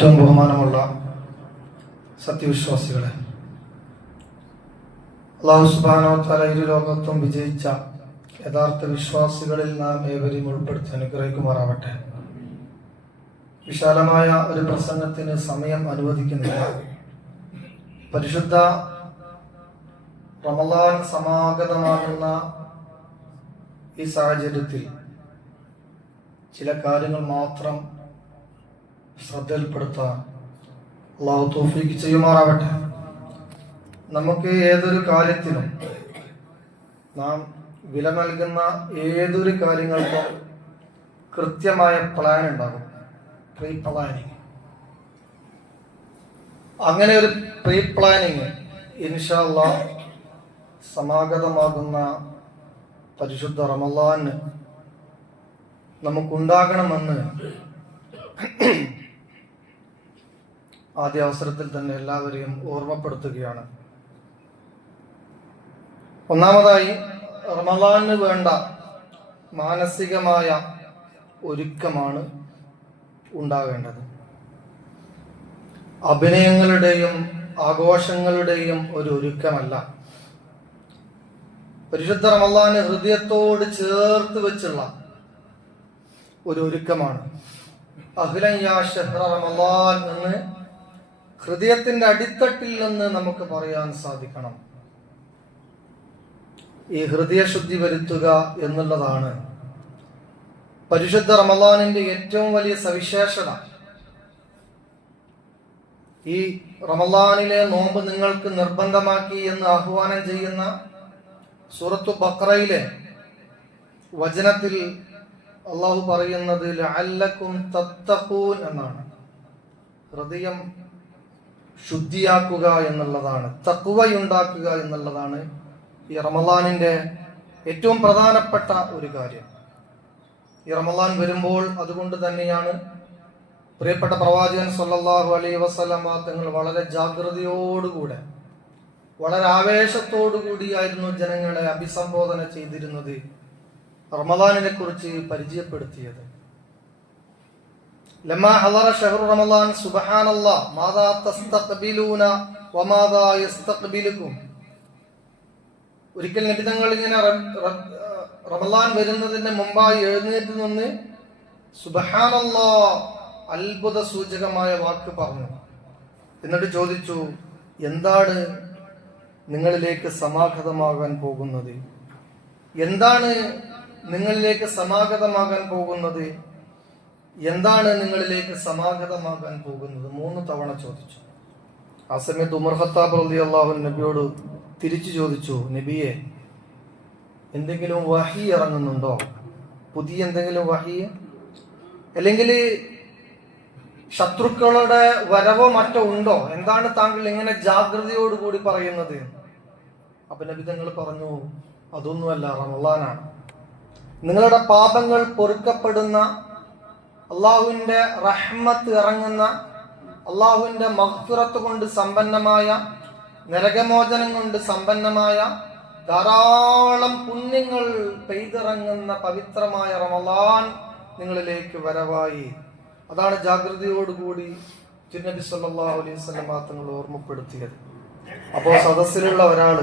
ഏറ്റവും ബഹുമാനമുള്ള സത്യവിശ്വാസികളെ അള്ളാഹു സുബാനോ തല ഇരു ലോകത്തും വിജയിച്ച യഥാർത്ഥ വിശ്വാസികളിൽ നാം ഏവരെയും ഉൾപ്പെടുത്തി അനുഗ്രഹിക്കുമാറാവട്ടെ. വിശാലമായ ഒരു പ്രസംഗത്തിന് സമയം അനുവദിക്കുന്നില്ല. പരിശുദ്ധ റമലാൻ സമാഗതമാകുന്ന ഈ സാഹചര്യത്തിൽ ചില കാര്യങ്ങൾ മാത്രം ശ്രദ്ധയിൽപ്പെടുത്താൻ അള്ളാഹു തോഫീക്ക് ചെയ്യുമാറാവട്ടെ. നമുക്ക് ഏതൊരു കാര്യത്തിനും നാം വില നൽകുന്ന ഏതൊരു കാര്യങ്ങൾക്കും കൃത്യമായ പ്ലാൻ ഉണ്ടാകും. പ്രീ പ്ലാനിങ് അങ്ങനെ ഒരു പ്രീ പ്ലാനിങ് ഇൻഷല്ല സമാഗതമാകുന്ന പരിശുദ്ധ റമല്ലാന് നമുക്കുണ്ടാകണമെന്ന് ആദ്യ അവസരത്തിൽ തന്നെ എല്ലാവരെയും ഓർമ്മപ്പെടുത്തുകയാണ്. ഒന്നാമതായി റമലാന് വേണ്ട മാനസികമായ ഒരുക്കമാണ് ഉണ്ടാവേണ്ടത്. അഭിനയങ്ങളുടെയും ആഘോഷങ്ങളുടെയും ഒരു ഒരുക്കമല്ല. പരിശുദ്ധ റമലാന് ഹൃദയത്തോട് ചേർത്ത് വെച്ചുള്ള ഒരു ഒരുക്കമാണ്. അഖിലൻ യാ ഷെഹ്റ റമലാൻ എന്ന് ഹൃദയത്തിന്റെ അടിത്തട്ടിൽ നിന്ന് നമുക്ക് പറയാൻ സാധിക്കണം. ഈ ഹൃദയശുദ്ധി വരുത്തുക എന്നുള്ളതാണ്. പരിശുദ്ധ റമദാനിന്റെ ഏറ്റവും വലിയ സവിശേഷത. ഈ റമദാനിലെ നോമ്പ് നിങ്ങൾക്ക് നിർബന്ധമാക്കി എന്ന് ആഹ്വാനം ചെയ്യുന്ന സൂറത്തു ബക്രയിലെ വചനത്തിൽ അള്ളാഹു പറയുന്നത് എന്നാണ്. ഹൃദയം ശുദ്ധിയാക്കുക എന്നുള്ളതാണ് തക്കുവയുണ്ടാക്കുക എന്നുള്ളതാണ് ഈ റമലാനിന്റെ ഏറ്റവും പ്രധാനപ്പെട്ട ഒരു കാര്യം. ഈ റമലാൻ വരുമ്പോൾ അതുകൊണ്ട് തന്നെയാണ് പ്രിയപ്പെട്ട പ്രവാചകൻ സല്ലല്ലാഹു അലൈ വസല്ലമ തങ്ങൾ വളരെ ജാഗ്രതയോടുകൂടെ വളരെ ആവേശത്തോടു കൂടിയായിരുന്നു ജനങ്ങളെ അഭിസംബോധന ചെയ്തിരുന്നത് റമദാനിനെ കുറിച്ച് പരിചയപ്പെടുത്തിയത്. ലമാ شهر رمضان سبحان الله മാദാ تستقبلون വമാദാ يستقبلكم؟ ഒരിക്കൽ നബി തങ്ങൾ ഇങ്ങനെ റമലാൻ വരുന്നതിന് മുമ്പായി എഴുന്നേറ്റ് നിന്ന് സുബഹാനല്ലോ അത്ഭുത സൂചകമായ വാക്ക് പറഞ്ഞു. എന്നിട്ട് ചോദിച്ചു എന്താണ് നിങ്ങളിലേക്ക് സമാഗതമാകാൻ പോകുന്നത്? എന്താണ് നിങ്ങളിലേക്ക് സമാഗതമാകാൻ പോകുന്നത്? എന്താണ് നിങ്ങളിലേക്ക് സമാഗതമാകാൻ പോകുന്നത്? മൂന്ന് തവണ ചോദിച്ചു. ആ സമയത്ത് ഉമർ ഖത്താബ് റലി അള്ളാഹു നബിയോട് തിരിച്ചു ചോദിച്ചു നബിയെ എന്തെങ്കിലും വഹി ഇറങ്ങുന്നുണ്ടോ? പുതിയ എന്തെങ്കിലും വഹി? അല്ലെങ്കിൽ ശത്രുക്കളുടെ വരവോ മറ്റോ ഉണ്ടോ? എന്താണ് താങ്കൾ ഇങ്ങനെ ജാഗ്രതയോടുകൂടി പറയുന്നത്? അപ്പൊ നബി തങ്ങൾ പറഞ്ഞു അതൊന്നുമല്ല റമള്ളാനാണ് നിങ്ങളുടെ പാപങ്ങൾ പൊറുക്കപ്പെടുന്ന അള്ളാഹുവിന്റെ റഹ്മത്ത് ഇറങ്ങുന്ന അള്ളാഹുവിന്റെ മഹ്ഫുറത്ത് കൊണ്ട് സമ്പന്നമായ നരകമോചനം കൊണ്ട് സമ്പന്നമായ ധാരാളം പുണ്യങ്ങൾ പെയ്തിറങ്ങുന്ന പവിത്രമായ റമലാൻ നിങ്ങളിലേക്ക് വരവായി. അതാണ് ജാഗ്രതയോടുകൂടി തിരുനബി സല്ലല്ലാഹു അലൈഹി തങ്ങൾ ഓർമ്മപ്പെടുത്തിയത്. അപ്പോൾ സദസ്സിലുള്ള ഒരാൾ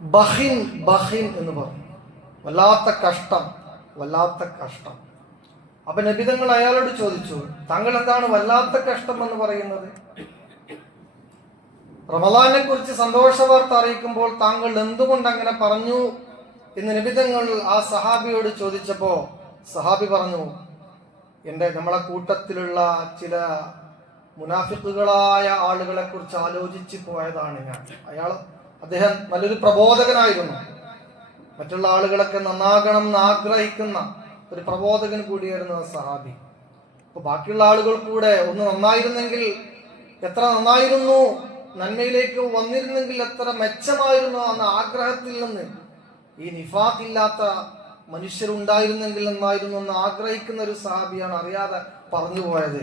ബഹിൻ ബഹിൻ എന്ന് പറഞ്ഞു. വല്ലാത്ത കഷ്ടം വല്ലാത്ത കഷ്ടം. അപ്പൊ നബിതങ്ങൾ അയാളോട് ചോദിച്ചു താങ്കൾ എന്താണ് വല്ലാത്ത കഷ്ടം എന്ന് പറയുന്നത്? റമലാനെ കുറിച്ച് സന്തോഷ വാർത്ത അറിയിക്കുമ്പോൾ താങ്കൾ എന്തുകൊണ്ട് അങ്ങനെ പറഞ്ഞു എന്ന് നബിതങ്ങൾ ആ സഹാബിയോട് ചോദിച്ചപ്പോ സഹാബി പറഞ്ഞു എന്റെ നമ്മളെ കൂട്ടത്തിലുള്ള ചില മുനാഫിക്കുകളായ ആളുകളെ കുറിച്ച് ആലോചിച്ച് പോയതാണ് ഞാൻ. അയാൾ അദ്ദേഹം നല്ലൊരു പ്രബോധകനായിരുന്നു. മറ്റുള്ള ആളുകളൊക്കെ നന്നാകണം എന്ന് ആഗ്രഹിക്കുന്ന ഒരു പ്രബോധകൻ കൂടിയായിരുന്നു സഹാബി. അപ്പൊ ബാക്കിയുള്ള ആളുകൾ കൂടെ ഒന്ന് നന്നായിരുന്നെങ്കിൽ എത്ര നന്നായിരുന്നു? നന്മയിലേക്ക് വന്നിരുന്നെങ്കിൽ എത്ര മെച്ചമായിരുന്നു എന്ന ആഗ്രഹത്തിൽ നിന്ന്. ഈ നിഫാഖ് ഇല്ലാത്ത മനുഷ്യരുണ്ടായിരുന്നെങ്കിൽ നന്നായിരുന്നു എന്ന് ആഗ്രഹിക്കുന്ന ഒരു സഹാബിയാണ് അറിയാതെ പറഞ്ഞു പോയത്.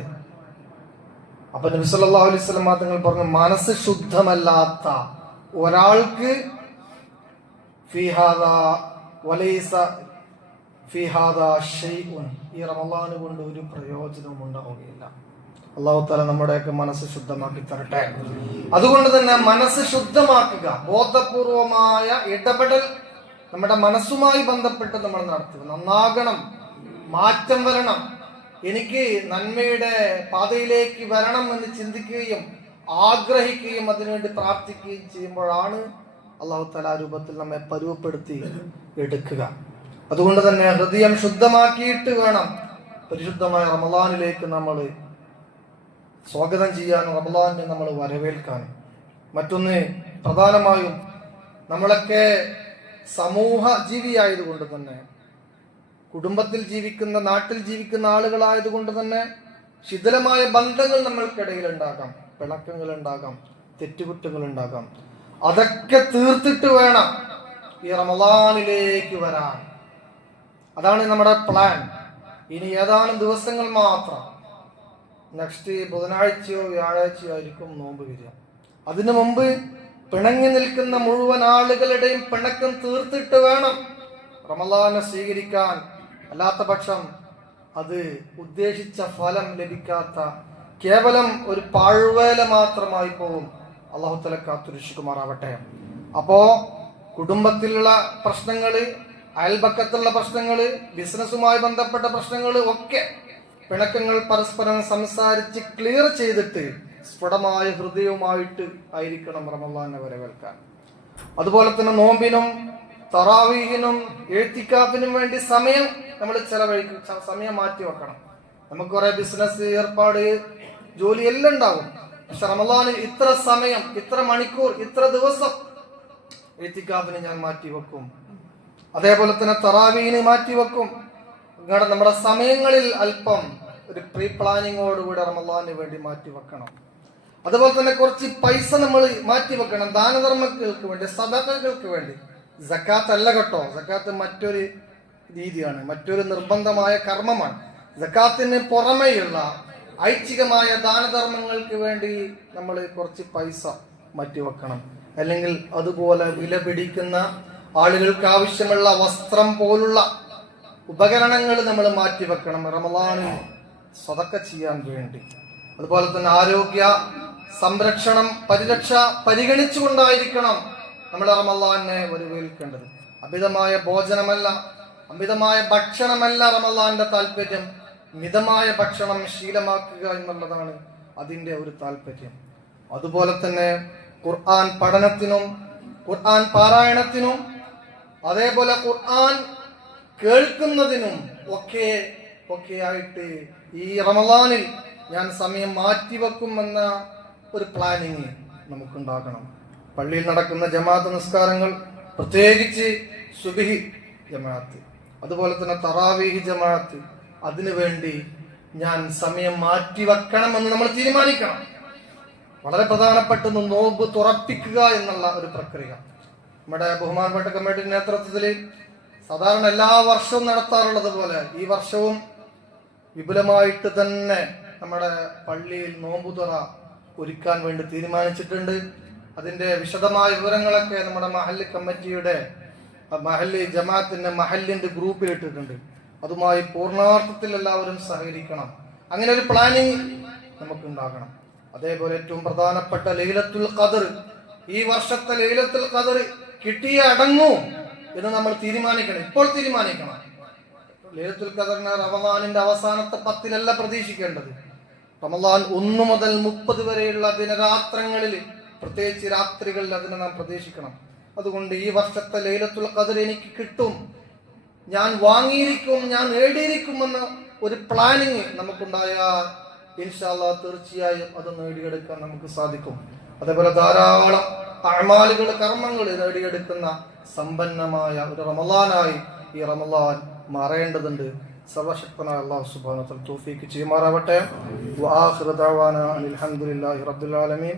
അപ്പൊ നബി സല്ലല്ലാഹു അലൈഹി വസല്ലം തങ്ങൾ പറഞ്ഞു മനസ്സ് ശുദ്ധമല്ലാത്ത ഒരാൾക്ക് ഈ റമലാന് കൊണ്ട് ഒരു പ്രയോജനവും ഉണ്ടാവുകയില്ല. അള്ളാഹു താല നമ്മുടെയൊക്കെ മനസ്സ് ശുദ്ധമാക്കി തരട്ടെ. അതുകൊണ്ട് തന്നെ മനസ്സ് ശുദ്ധമാക്കുക ബോധപൂർവമായ ഇടപെടൽ നമ്മുടെ മനസ്സുമായി ബന്ധപ്പെട്ട് നമ്മൾ നടത്തുക. നന്നാകണം മാറ്റം വരണം. എനിക്ക് നന്മയുടെ പാതയിലേക്ക് വരണം എന്ന് ചിന്തിക്കുകയും ആഗ്രഹിക്കുകയും അതിനുവേണ്ടി പ്രാർത്ഥിക്കുകയും ചെയ്യുമ്പോഴാണ് അള്ളാഹു തല രൂപത്തിൽ നമ്മെ പരുവപ്പെടുത്തി എടുക്കുക. അതുകൊണ്ട് തന്നെ ഹൃദയം ശുദ്ധമാക്കിയിട്ട് വേണം പരിശുദ്ധമായ റമലാനിലേക്ക് നമ്മൾ സ്വാഗതം ചെയ്യാനും റമലാനെ നമ്മൾ വരവേൽക്കാനും മറ്റൊന്ന് പ്രധാനമായും നമ്മളൊക്കെ സമൂഹ ജീവിയായതുകൊണ്ട് തന്നെ കുടുംബത്തിൽ ജീവിക്കുന്ന നാട്ടിൽ ജീവിക്കുന്ന ആളുകളായതുകൊണ്ട് തന്നെ ശിഥിലമായ ബന്ധങ്ങൾ നമ്മൾക്കിടയിൽ ഉണ്ടാകാം പിണക്കങ്ങൾ ഉണ്ടാകാം തെറ്റുകുറ്റങ്ങൾ ഉണ്ടാകാം അതൊക്കെ തീർത്തിട്ട് വേണം ഈ റമദാനിലേക്ക് വരാൻ. അതാണ് നമ്മുടെ പ്ലാൻ ഇനി ഏതാനും ദിവസങ്ങൾ മാത്രം നെക്സ്റ്റ് ബുധനാഴ്ചയോ വ്യാഴാഴ്ചയോ ആയിരിക്കും നോമ്പ് വരിക. അതിനു മുമ്പ് പിണങ്ങി നിൽക്കുന്ന മുഴുവൻ ആളുകളുടെയും പിണക്കം തീർത്തിട്ട് വേണം റമലാനെ സ്വീകരിക്കാൻ. അല്ലാത്ത പക്ഷം അത് ഉദ്ദേശിച്ച ഫലം ലഭിക്കാത്ത കേവലം ഒരു പാഴ്വേല മാത്രമായി പോകും. അള്ളാഹു തല കാത്തുരക്ഷിക്കുമാറാവട്ടെ. അപ്പോ കുടുംബത്തിലുള്ള പ്രശ്നങ്ങൾ അയൽപക്കത്തുള്ള പ്രശ്നങ്ങൾ ബിസിനസ്സുമായി ബന്ധപ്പെട്ട പ്രശ്നങ്ങൾ ഒക്കെ പിണക്കങ്ങൾ പരസ്പരം സംസാരിച്ച് ക്ലിയർ ചെയ്തിട്ട് സ്ഫുടമായ ഹൃദയവുമായിട്ട് ആയിരിക്കണം റമദാനെ വരവേൽക്കാൻ അതുപോലെ തന്നെ നോമ്പിനും തറാവീഹിനും എഴുത്തിക്കാപ്പിനും വേണ്ടി സമയം നമ്മൾ ചെലവഴിക്കും സമയം മാറ്റി വെക്കണം. നമുക്ക് കുറെ ബിസിനസ് ഏർപ്പാട് ജോലി എല്ലാം ഉണ്ടാവും. പക്ഷെ റമദാനിൽ ഇത്ര സമയം ഇത്ര മണിക്കൂർ ഇത്ര ദിവസം എഴുത്തിക്കാപ്പിന് ഞാൻ മാറ്റി വെക്കും. അതേപോലെ തന്നെ തറാവീന് മാറ്റിവെക്കും. ഇങ്ങനെ നമ്മുടെ സമയങ്ങളിൽ അല്പം ഒരു പ്രീ പ്ലാനിങ്ങോടുകൂടി റമദാന് വേണ്ടി മാറ്റി വെക്കണം അതുപോലെ തന്നെ കുറച്ച് പൈസ നമ്മൾ മാറ്റി വെക്കണം ദാനധർമ്മങ്ങൾക്ക് വേണ്ടി സദകൾക്ക് വേണ്ടി. ജക്കാത്ത് അല്ല കേട്ടോ. ജക്കാത്ത് മറ്റൊരു രീതിയാണ്. മറ്റൊരു നിർബന്ധമായ കർമ്മമാണ്. ജക്കാത്തിന് പുറമെയുള്ള ഐച്ഛികമായ ദാനധർമ്മങ്ങൾക്ക് വേണ്ടി നമ്മൾ കുറച്ച് പൈസ മാറ്റി വെക്കണം അല്ലെങ്കിൽ അതുപോലെ വില പിടിക്കുന്ന ആളുകൾക്ക് ആവശ്യമുള്ള വസ്ത്രം പോലുള്ള ഉപകരണങ്ങൾ നമ്മൾ മാറ്റിവെക്കണം. റമദാനിൽ സ്വതക്ക ചെയ്യാൻ വേണ്ടി. അതുപോലെ തന്നെ ആരോഗ്യ സംരക്ഷണം പരിരക്ഷ പരിഗണിച്ചുകൊണ്ടായിരിക്കണം നമ്മൾ റമദാനെ വരവേൽക്കേണ്ടത് അമിതമായ ഭോജനമല്ല അമിതമായ ഭക്ഷണമല്ല റമദാന്റെ താല്പര്യം. മിതമായ ഭക്ഷണം ശീലമാക്കുക എന്നുള്ളതാണ് അതിന്റെ ഒരു താല്പര്യം. അതുപോലെ തന്നെ ഖുർആൻ പഠനത്തിനും ഖുർആൻ പാരായണത്തിനും അതേപോലെ ഖുർആൻ കേൾക്കുന്നതിനും ഒക്കെ ഒക്കെ ആയിട്ട് ഈ റമദാനിൽ ഞാൻ സമയം മാറ്റിവെക്കുമെന്ന ഒരു പ്ലാനിങ് നമുക്കുണ്ടാക്കണം പള്ളിയിൽ നടക്കുന്ന ജമാഅത്ത് നിസ്കാരങ്ങൾ പ്രത്യേകിച്ച് സുബിഹി ജമാഅത്ത് അതുപോലെ തന്നെ തറാവീഹി ജമാഅത്ത് അതിനുവേണ്ടി ഞാൻ സമയം മാറ്റിവെക്കണമെന്ന് നമ്മൾ തീരുമാനിക്കണം. വളരെ പ്രധാനപ്പെട്ടൊന്ന് നോമ്പ് തുറപ്പിക്കുക എന്നുള്ള ഒരു പ്രക്രിയ. നമ്മുടെ ബഹുമാനപ്പെട്ട കമ്മിറ്റി നേതൃത്വത്തിൽ സാധാരണ എല്ലാ വർഷവും നടത്താറുള്ളത് പോലെ ഈ വർഷവും വിപുലമായിട്ട് തന്നെ നമ്മുടെ പള്ളിയിൽ നോമ്പുതുറ ഒരുക്കാൻ വേണ്ടി തീരുമാനിച്ചിട്ടുണ്ട്. അതിന്റെ വിശദമായ വിവരങ്ങളൊക്കെ നമ്മുടെ മഹല്ല് കമ്മിറ്റിയുടെ മഹല്ല് ജമാഅത്തിന്റെ മഹല്ലിന്റെ ഗ്രൂപ്പിൽ ഇട്ടിട്ടുണ്ട്. അതുമായി പൂർണാർത്ഥത്തിൽ എല്ലാവരും സഹകരിക്കണം. അങ്ങനെ ഒരു പ്ലാനിങ് നമുക്ക് ഉണ്ടാകണം അതേപോലെ ഏറ്റവും പ്രധാനപ്പെട്ട ലൈലത്തുൽ ഖദർ. ഈ വർഷത്തെ ലൈലത്തുൽ ഖദർ കിട്ടിയേ അടങ്ങൂ എന്ന് നമ്മൾ തീരുമാനിക്കണം. ഇപ്പോൾ തീരുമാനിക്കണം. ലൈലത്തുൽ ഖദറിനെ റമദാനിന്റെ അവസാനത്തെ പത്തിലല്ല പ്രതീക്ഷിക്കേണ്ടത്. റമദാൻ ഒന്നു മുതൽ മുപ്പത് വരെയുള്ള ദിനരാത്രങ്ങളിൽ പ്രത്യേകിച്ച് രാത്രികളിൽ അതിനെ നാം പ്രതീക്ഷിക്കണം. അതുകൊണ്ട് ഈ വർഷത്തെ ലൈലത്തുൽ ഖദർ എനിക്ക് കിട്ടും. ഞാൻ വാങ്ങിയിരിക്കും ഞാൻ നേടിയിരിക്കുമെന്ന ഒരു പ്ലാനിങ് നമുക്കുണ്ടായ ഇൻഷാല്ല തീർച്ചയായും അത് നേടിയെടുക്കാൻ നമുക്ക് സാധിക്കും. അതേപോലെ ധാരാളം അഴമാലുകൾ കർമ്മങ്ങൾ നേടിയെടുക്കുന്ന സമ്പന്നമായ ഒരു റമലാനായി ഈ റമലാൻ മാറേണ്ടതുണ്ട്. സർവശക്തനായ അള്ളാഹു സുബാന തോഫിക്ക് ചെയ്യുമാറാവട്ടെ. അലഹമുല്ലാ ദഅവാന അസ്സാം വലൈക്കും റബ്ബിൽ ആലമീൻ.